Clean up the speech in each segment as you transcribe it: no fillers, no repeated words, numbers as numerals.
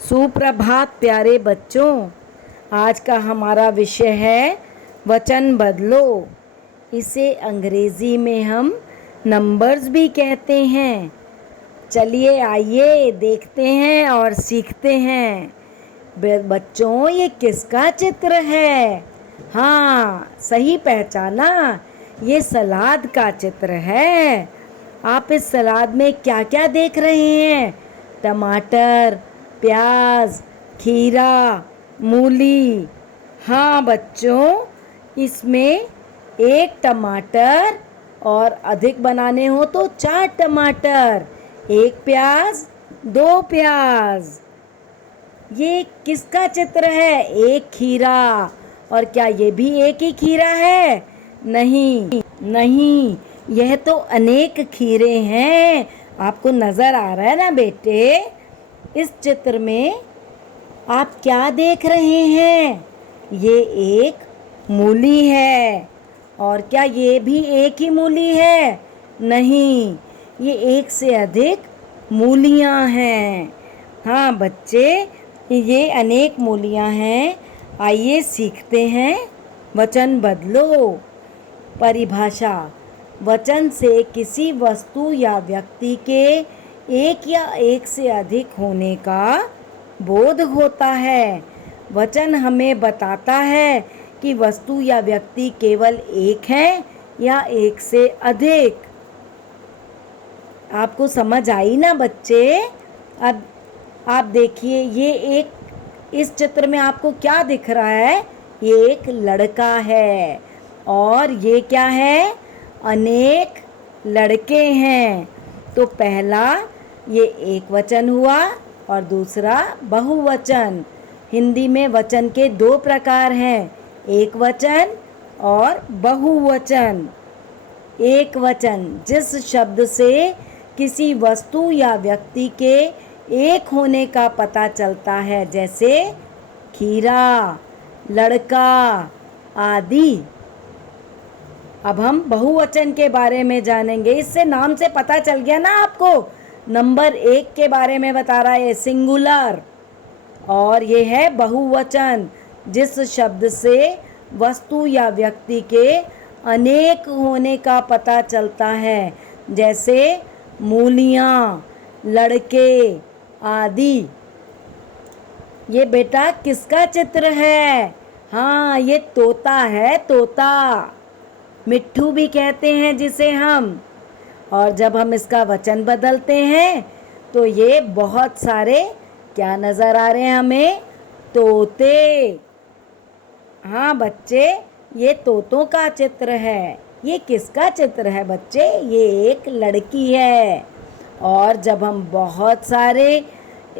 सुप्रभात प्यारे बच्चों। आज का हमारा विषय है वचन बदलो। इसे अंग्रेजी में हम नंबर्स भी कहते हैं। चलिए आइए देखते हैं और सीखते हैं। बच्चों, ये किसका चित्र है? हाँ, सही पहचाना, ये सलाद का चित्र है। आप इस सलाद में क्या क्या देख रहे हैं? टमाटर, प्याज, खीरा, मूली। हाँ बच्चों, इसमें एक टमाटर और अधिक बनाने हो तो 4 टमाटर, एक प्याज, 2 प्याज। ये किसका चित्र है? एक खीरा। और क्या ये भी एक ही खीरा है? नहीं नहीं, यह तो अनेक खीरे हैं। आपको नजर आ रहा है ना बेटे? इस चित्र में आप क्या देख रहे हैं? ये एक मूली है। और क्या ये भी एक ही मूली है? नहीं, ये एक से अधिक मूलियां हैं। हाँ बच्चे, ये अनेक मूलियां हैं। आइए सीखते हैं वचन बदलो। परिभाषा: वचन से किसी वस्तु या व्यक्ति के एक या एक से अधिक होने का बोध होता है। वचन हमें बताता है कि वस्तु या व्यक्ति केवल एक है या एक से अधिक। आपको समझ आई ना बच्चे? अब आप देखिए, ये एक इस चित्र में आपको क्या दिख रहा है? ये एक लड़का है। और ये क्या है? अनेक लड़के हैं। तो पहला ये एक वचन हुआ और दूसरा बहुवचन। हिंदी में वचन के 2 प्रकार हैं, एक वचन और बहुवचन। एक वचन जिस शब्द से किसी वस्तु या व्यक्ति के एक होने का पता चलता है, जैसे खीरा, लड़का आदि। अब हम बहुवचन के बारे में जानेंगे। इससे नाम से पता चल गया ना आपको? नंबर 1 के बारे में बता रहा है, सिंगुलर। और ये है बहुवचन, जिस शब्द से वस्तु या व्यक्ति के अनेक होने का पता चलता है, जैसे मूलियाँ, लड़के आदि। ये बेटा किसका चित्र है? हाँ, ये तोता है, तोता। मिट्ठू भी कहते हैं जिसे हम। और जब हम इसका वचन बदलते हैं तो ये बहुत सारे क्या नज़र आ रहे हैं हमें? तोते। हाँ बच्चे, ये तोतों का चित्र है। ये किसका चित्र है बच्चे? ये एक लड़की है। और जब हम बहुत सारे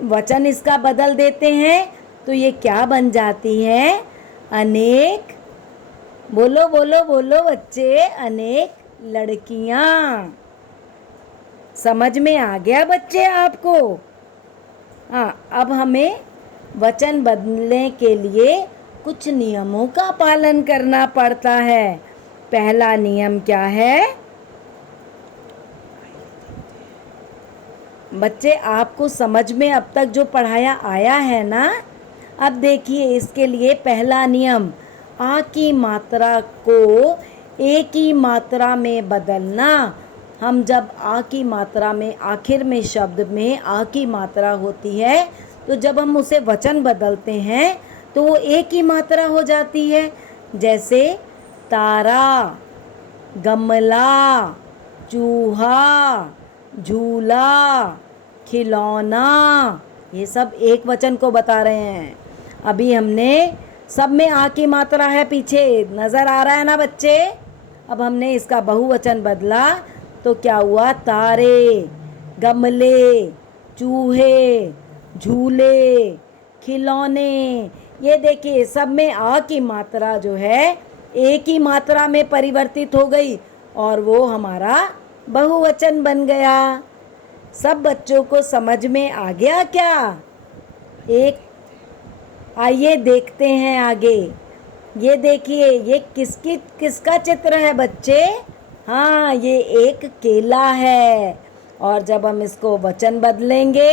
वचन इसका बदल देते हैं तो ये क्या बन जाती है? अनेक। बोलो बोलो बोलो बच्चे, अनेक लड़कियां। समझ में आ गया बच्चे आपको? हाँ, अब हमें वचन बदलने के लिए कुछ नियमों का पालन करना पड़ता है। पहला नियम क्या है? बच्चे, आपको समझ में अब तक जो पढ़ाया आया है ना? अब देखिए, इसके लिए पहला नियम, आ की मात्रा को ए की मात्रा में बदलना। हम जब आ की मात्रा में, आखिर में शब्द में आ की मात्रा होती है, तो जब हम उसे वचन बदलते हैं तो वो ए की मात्रा हो जाती है। जैसे तारा, गमला, चूहा, झूला, खिलौना। ये सब एक वचन को बता रहे हैं। अभी हमने सब में आ की मात्रा है, पीछे नज़र आ रहा है ना बच्चे? अब हमने इसका बहुवचन बदला तो क्या हुआ? तारे, गमले, चूहे, झूले, खिलौने। ये देखिए, सब में आ की मात्रा जो है एक ही मात्रा में परिवर्तित हो गई और वो हमारा बहुवचन बन गया। सब बच्चों को समझ में आ गया क्या? आइए देखते हैं आगे। ये देखिए, ये किसका चित्र है बच्चे? हाँ, ये एक केला है। और जब हम इसको वचन बदलेंगे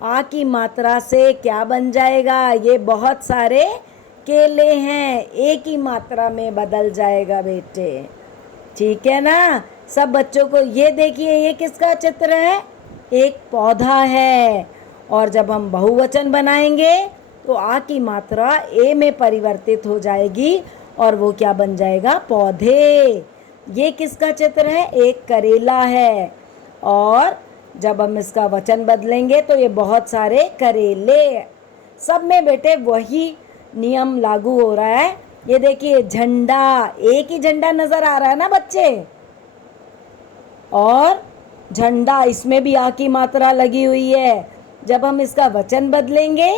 आ की मात्रा से क्या बन जाएगा? ये बहुत सारे केले हैं, एक ही मात्रा में बदल जाएगा बेटे। ठीक है ना? सब बच्चों को ये देखिए, ये किसका चित्र है? एक पौधा है। और जब हम बहुवचन बनाएंगे तो आ की मात्रा ए में परिवर्तित हो जाएगी और वो क्या बन जाएगा? पौधे। ये किसका चित्र है? एक करेला है। और जब हम इसका वचन बदलेंगे तो ये बहुत सारे करेले। सब में बेटे वही नियम लागू हो रहा है। ये देखिए झंडा, एक ही झंडा नजर आ रहा है ना बच्चे? और झंडा, इसमें भी आ की मात्रा लगी हुई है। जब हम इसका वचन बदलेंगे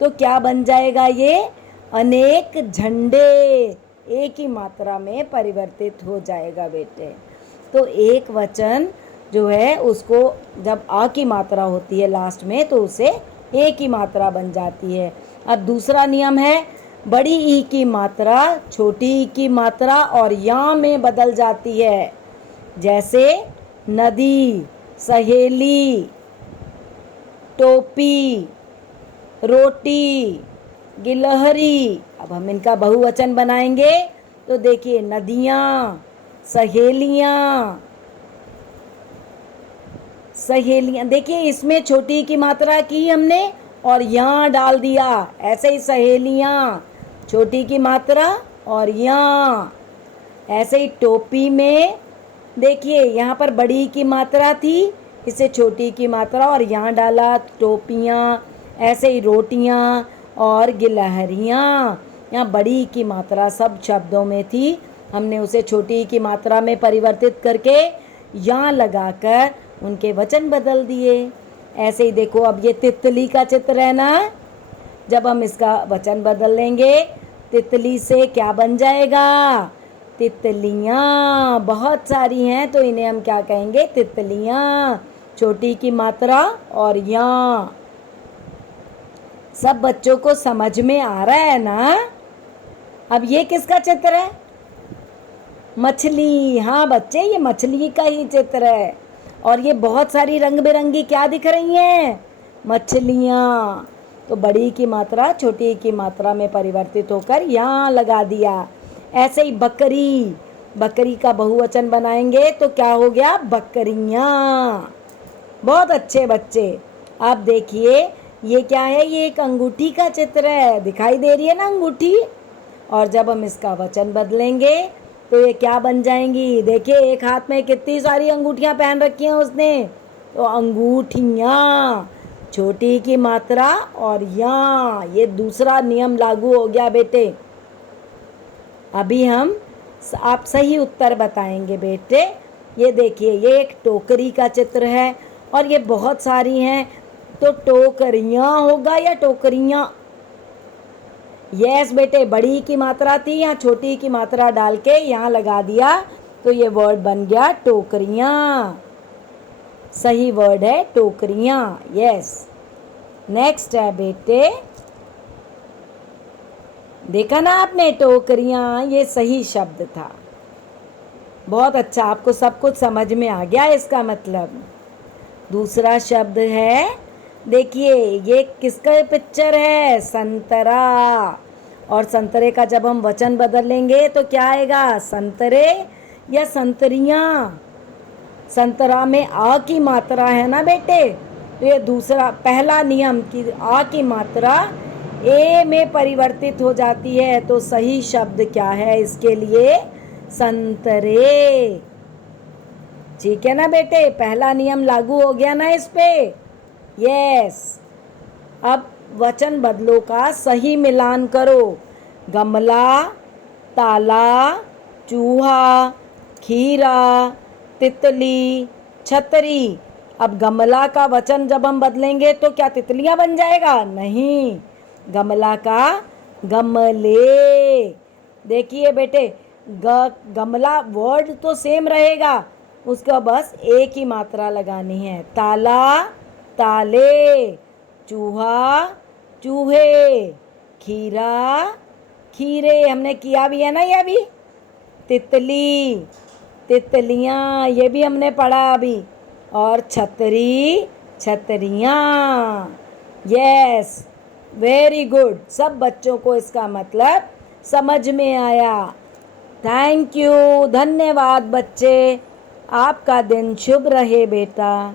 तो क्या बन जाएगा? ये अनेक झंडे, एक ही मात्रा में परिवर्तित हो जाएगा बेटे। तो एक वचन जो है उसको जब आ की मात्रा होती है लास्ट में तो उसे एक ही मात्रा बन जाती है। अब दूसरा नियम है, बड़ी ई की मात्रा छोटी ई की मात्रा और या में बदल जाती है। जैसे नदी, सहेली, टोपी, रोटी, गिलहरी। अब हम इनका बहुवचन बनाएंगे तो देखिए नदियाँ, सहेलियाँ, सहेलियाँ। देखिए इसमें छोटी की मात्रा की हमने और यहाँ डाल दिया। ऐसे ही सहेलियाँ, छोटी की मात्रा और यहाँ। ऐसे ही टोपी में देखिए यहाँ पर बड़ी की मात्रा थी, इसे छोटी की मात्रा और यहाँ डाला टोपियाँ। ऐसे ही रोटियाँ और गिलहरियाँ, यहाँ बड़ी की मात्रा सब शब्दों में थी, हमने उसे छोटी की मात्रा में परिवर्तित करके यहाँ लगाकर उनके वचन बदल दिए। ऐसे ही देखो अब ये तितली का चित्र है ना, जब हम इसका वचन बदल लेंगे तितली से क्या बन जाएगा? तितलियाँ बहुत सारी हैं तो इन्हें हम क्या कहेंगे? तितलियाँ, छोटी की मात्रा और यहाँ। सब बच्चों को समझ में आ रहा है ना? अब ये किसका चित्र है? मछली। हाँ बच्चे, ये मछली का ही चित्र है। और ये बहुत सारी रंग बिरंगी क्या दिख रही हैं? मछलियाँ। तो बड़ी की मात्रा छोटी की मात्रा में परिवर्तित होकर यहाँ लगा दिया। ऐसे ही बकरी, बकरी का बहुवचन बनाएंगे तो क्या हो गया? बकरियाँ। बहुत अच्छे बच्चे। अब देखिए ये क्या है? ये एक अंगूठी का चित्र है, दिखाई दे रही है ना अंगूठी? और जब हम इसका वचन बदलेंगे तो ये क्या बन जाएंगी? देखिए एक हाथ में कितनी सारी अंगूठियां पहन रखी हैं उसने, तो अंगूठियाँ, छोटी की मात्रा और यहाँ। ये दूसरा नियम लागू हो गया बेटे। अभी हम आप सही उत्तर बताएंगे बेटे। ये देखिए ये एक टोकरी का चित्र है और ये बहुत सारी हैं, तो टोकरियाँ होगा या टोकरियाँ? यस बेटे, बड़ी की मात्रा थी, यहाँ छोटी की मात्रा डाल के यहाँ लगा दिया तो ये वर्ड बन गया टोकरियाँ। सही वर्ड है टोकरियाँ। यस। नेक्स्ट है बेटे, देखा ना आपने टोकरियाँ, ये सही शब्द था। बहुत अच्छा, आपको सब कुछ समझ में आ गया इसका मतलब। दूसरा शब्द है, देखिए ये किसका पिक्चर है? संतरा। और संतरे का जब हम वचन बदल लेंगे तो क्या आएगा? संतरे या संतरियाँ। संतरा में आ की मात्रा है ना बेटे, तो ये दूसरा पहला नियम कि आ की मात्रा ए में परिवर्तित हो जाती है, तो सही शब्द क्या है इसके लिए? संतरे। ठीक है ना बेटे, पहला नियम लागू हो गया ना इस पे? यस। अब वचन बदलो का सही मिलान करो। गमला, ताला, चूहा, खीरा, तितली, छतरी। अब गमला का वचन जब हम बदलेंगे तो क्या तितलियां बन जाएगा? नहीं, गमला का गमले। देखिए बेटे, गमला वर्ड तो सेम रहेगा, उसका बस एक ही मात्रा लगानी है। ताला, ताले, चूहा, चूहे, खीरा, खीरे। हमने किया भी है ना ये अभी। तितली, तितलियाँ, ये भी हमने पढ़ा अभी। और छतरी, छतरियाँ। Yes, very good. सब बच्चों को इसका मतलब समझ में आया। थैंक यू, धन्यवाद बच्चे। आपका दिन शुभ रहे बेटा।